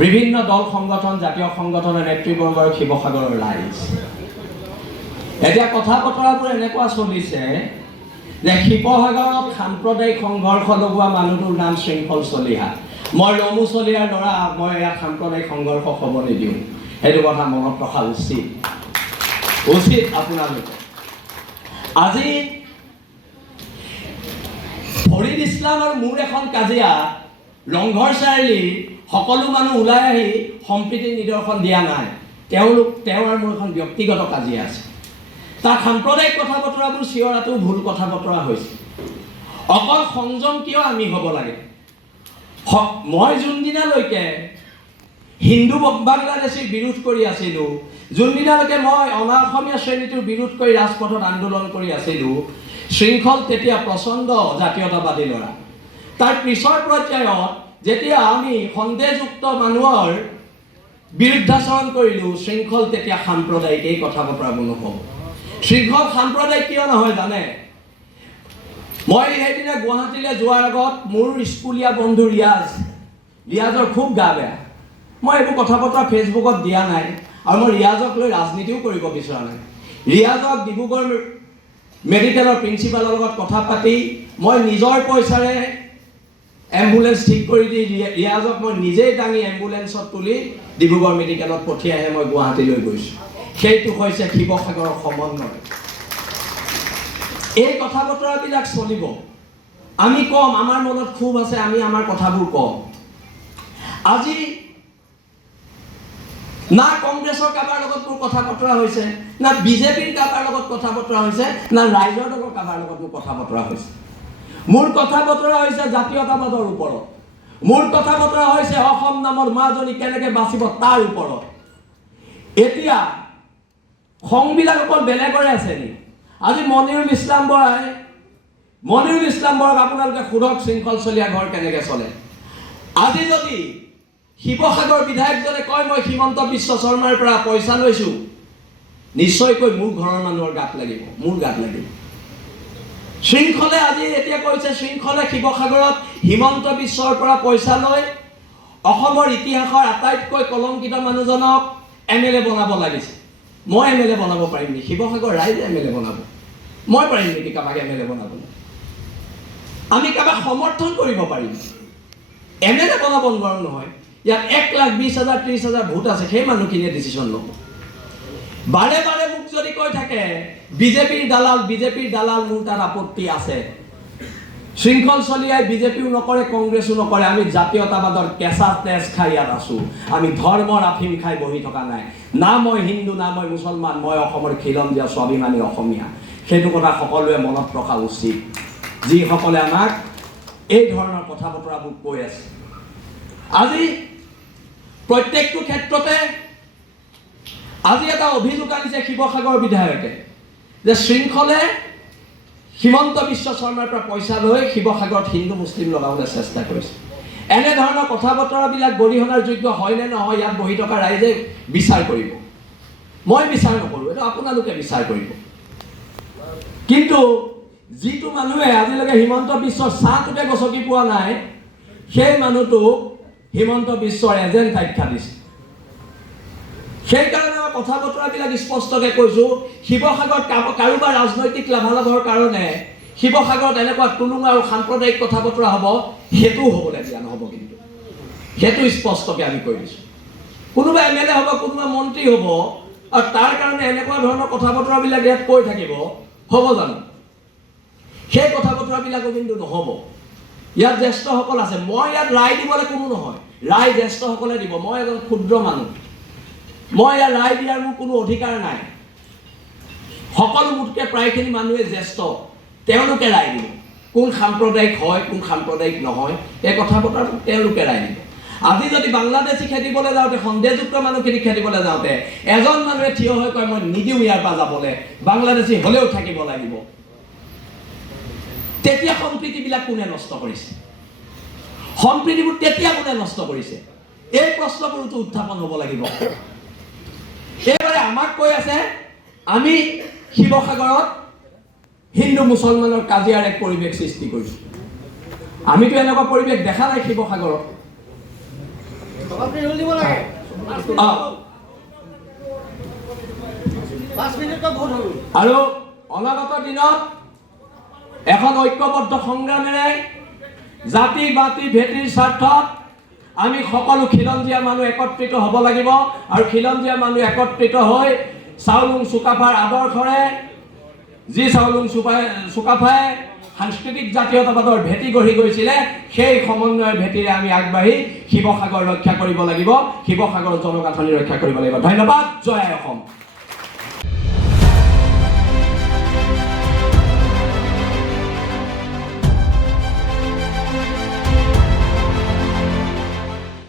বিভিন্ন দল সংগঠন জাতীয় সংগঠনৰ নেতৃবৰ্গৰ শিৱসাগৰৰ ৰাইজ এতিয়া কথা বতৰাবোৰ এনেকুৱা চলিছে যে শিৱসাগৰত সাম্প্ৰদায়িক সংঘৰ্ষ লগোৱা মানুহটোৰ নাম শৃংখল চলিহা। মই ৰমু চলিহাৰ ল'ৰা, মই ইয়াত সাম্প্ৰদায়িক সংঘৰ্ষ হ'ব নিদিওঁ, সেইটো কথা মনত ৰখা উচিত আপোনালোকে। আজি ফৰিদ ইছলাম আৰু মোৰ এখন কাজিয়া ৰংঘৰ চাৰিআলি সকলো মানুহ ওলাই আহি সম্প্ৰীতি নিদৰ্শন দিয়া নাই। তেওঁ আৰু মোৰ এখন ব্যক্তিগত কাজিয়া আছে। তাত সাম্প্ৰদায়িক কথা বতৰাবোৰ চিঞৰাটো ভুল কথা বতৰা হৈছে। অকল সংযম কিয় আমি হ'ব লাগে? মই যোনদিনালৈকে হিন্দু বাংলাদেশীক বিৰোধ কৰি আছিলোঁ, যোনদিনালৈকে মই অনা অসমীয়া শ্ৰেণীটোৰ বিৰোধ কৰি ৰাজপথত আন্দোলন কৰি আছিলোঁ, শৃংখল তেতিয়া প্ৰচণ্ড জাতীয়তাবাদী ল'ৰা। তাৰ পিছৰ পৰ্যায়ত যেতিয়া আমি সন্দেহযুক্ত মানুহৰ বিৰুদ্ধাচৰণ কৰিলোঁ, শৃংখল তেতিয়া সাম্প্ৰদায়িক। এই কথা বতৰাবোৰ নহ'ব। শৃংখল সাম্প্ৰদায়িক কিয় নহয় জানে? মই সেইদিনা গুৱাহাটীলৈ যোৱাৰ আগত মোৰ স্কুলীয়া বন্ধু ৰিয়াজৰ খুব গা বেয়া। মই এইবোৰ কথা বতৰা ফেচবুকত দিয়া নাই আৰু মই ৰিয়াজক লৈ ৰাজনীতিও কৰিব বিচৰা নাই। ৰিয়াজক ডিব্ৰুগড় মেডিকেলৰ প্ৰিন্সিপালৰ লগত কথা পাতি মই নিজৰ পইচাৰে এম্বুলেন্স ঠিক কৰি দি ৰিয়াজক মই নিজেই দাঙি এম্বুলেন্সত তুলি ডিব্ৰুগড় মেডিকেলত পঠিয়াইহে মই গুৱাহাটীলৈ গৈছোঁ। সেইটো হৈছে শিৱসাগৰৰ সমন্বয়। এই কথা বতৰাবিলাক চলিব। আমি কম, আমাৰ মনত ক্ষোভ আছে, আমি আমাৰ কথাবোৰ কম। আজি না কংগ্ৰেছৰ কাৰোবাৰ লগত মোৰ কথা বতৰা হৈছে, না বিজেপিৰ কাৰোবাৰ লগত কথা বতৰা হৈছে, না ৰাইজৰ দলৰ কাৰোবাৰ লগত মোৰ কথা বতৰা হৈছে। মোৰ কথা বতৰা হৈছে জাতীয়তাবাদৰ ওপৰত। মোৰ কথা বতৰা হৈছে অসম নামৰ মাজনী কেনেকৈ বাচিব তাৰ ওপৰত। এতিয়া সংবিলাক অকল বেলেগৰে আছে নেকি? আজি মনিৰুল ইছলাম বৰাক আপোনালোকে সোধক শৃংখল চলিহা ঘৰ কেনেকৈ চলে। আজি যদি শিৱসাগৰ বিধায়কজনে কয় মই হিমন্ত বিশ্ব শৰ্মাৰ পৰা পইচা লৈছোঁ, নিশ্চয়কৈ মোৰ ঘৰৰ মানুহৰ গাত লাগিব, মোৰ গাত লাগিব। শৃংখলে আজি এতিয়া কৈছে, শৃংখলে শিৱসাগৰত হিমন্ত বিশ্বৰ পৰা পইচা লৈ অসমৰ ইতিহাসৰ আটাইতকৈ কলংকিত মানুহজনক MLA বনাব লাগিছে। মই MLA বনাব পাৰিম নেকি? শিৱসাগৰ ৰাইজে MLA বনাব। মই পাৰিম নেকি কাৰোবাক MLA বনাবলৈ? আমি কাৰোবাক সমৰ্থন কৰিব পাৰিম, MLA বনাব নোৱাৰোঁ নহয়। ইয়াত 1,20,000 30,000 ভোট আছে, সেই মানুহখিনিয়ে ডিচিশ্যন ল'ব। বাৰে বাৰে মোক যদি কৈ থাকে বিজেপিৰ দালাল, মোৰ তাত আপত্তি আছে। শৃংখল চলিয়াই বিজেপিও নকৰে, কংগ্ৰেছো নকৰে। আমি জাতীয়তাবাদৰ কেঁচা তেজ খাই ইয়াত আছোঁ। আমি ধৰ্মৰ আফিম খাই বহি থকা নাই। না মই হিন্দু, না মই মুছলমান, মই অসমৰ খিলঞ্জীয়া স্বাভিমানী অসমীয়া। সেইটো কথা সকলোৱে মনত ৰখা উচিত, যিসকলে আমাক এই ধৰণৰ কথা বতৰাবোৰ কৈ আছে। আজি প্ৰত্যেকটো ক্ষেত্ৰতে আজি এটা অভিযোগ আনিছে শিৱসাগৰ বিধায়কে যে শৃংখলে হিমন্ত বিশ্ব শৰ্মাৰ পৰা পইচা লৈ শিৱসাগৰত হিন্দু মুছলিম লগাবলৈ চেষ্টা কৰিছে। এনেধৰণৰ কথা বতৰাবিলাক গৰিহণাৰ যোগ্য হয় নে নহয়, ইয়াত বহি থকা ৰাইজে বিচাৰ কৰিব। মই বিচাৰ নকৰোঁ, এইটো আপোনালোকে বিচাৰ কৰিব। কিন্তু যিটো মানুহে আজিলৈকে হিমন্ত বিশ্বৰ ছাঁটোকে গছকি পোৱা নাই, সেই মানুহটোক হিমন্ত বিশ্বৰ এজেণ্ট আখ্যা দিছে। সেইকাৰণে মই কথা বতৰাবিলাক স্পষ্টকৈ কৈছোঁ, শিৱসাগৰত কাৰোবাৰ ৰাজনৈতিক লাভালাভৰ কাৰণে শিৱসাগৰত এনেকুৱা টুলুঙা আৰু সাম্প্ৰদায়িক কথা বতৰা হ'ব, সেইটোও হ'বলৈ দিয়া নহ'ব। কিন্তু সেইটো স্পষ্টকৈ আমি কৈ দিছোঁ। কোনোবা MLA হ'ব, কোনোবা মন্ত্ৰী হ'ব, আৰু তাৰ কাৰণে এনেকুৱা ধৰণৰ কথা বতৰাবিলাক ইয়াত কৈ থাকিব, হ'ব জানো? সেই কথা বতৰাবিলাকো কিন্তু নহ'ব। ইয়াত জ্যেষ্ঠসকল আছে, মই ইয়াত ৰায় দিবলৈ কোনো নহয়, ৰায় জ্যেষ্ঠসকলে দিব। মই এজন ক্ষুদ্ৰ মানুহ, মই ইয়াত ৰায় দিয়াৰ মোৰ কোনো অধিকাৰ নাই। সকলো মোতকৈ প্ৰায়খিনি মানুহে জ্যেষ্ঠ, তেওঁলোকে ৰায় দিব। কোন সাম্প্ৰদায়িক হয়, কোন সাম্প্ৰদায়িক নহয়, এই কথা বতৰাবোৰ তেওঁলোকে ৰায় দিব। আজি যদি বাংলাদেশী খেদিবলৈ যাওঁতে, সন্দেহযুক্ত মানুহখিনি খেদিবলৈ যাওঁতে এজন মানুহে থিয় হৈ কয় মই নিদিওঁ ইয়াৰ পৰা যাবলৈ, বাংলাদেশী হ'লেও থাকিব লাগিব, তেতিয়া সম্প্ৰীতিবিলাক কোনে নষ্ট কৰিছে? সম্প্ৰীতিবোৰ তেতিয়া কোনে নষ্ট কৰিছে? এই প্ৰশ্নবোৰতো উত্থাপন হ'ব লাগিব। এইবাৰে আমাক কৈ আছে আমি শিৱসাগৰত হিন্দু মুছলমানৰ কাজিয়াৰ এক পৰিৱেশ সৃষ্টি কৰিছোঁ। আমিতো এনেকুৱা পৰিৱেশ দেখা নাই শিৱসাগৰত। আৰু অনাগত দিনত এখন ঐক্যবদ্ধ সংগ্ৰামেৰে জাতি বাতি ভেটিৰ স্বাৰ্থত আমি সকলো খিলঞ্জীয়া মানুহ একত্ৰিত হ'ব লাগিব আৰু খিলঞ্জীয়া মানুহ একত্ৰিত হৈ চাওলুং চুকাফাৰ আদৰ্শৰে যি চাওলুং চুকাফাই সাংস্কৃতিক জাতীয়তাবাদৰ ভেটি গঢ়ি গৈছিলে সেই সমন্বয়ৰ ভেটিৰে আমি আগবাঢ়ি শিৱসাগৰ ৰক্ষা কৰিব লাগিব, শিৱসাগৰৰ জনগাঁথনি ৰক্ষা কৰিব লাগিব। ধন্যবাদ। জয় অসম।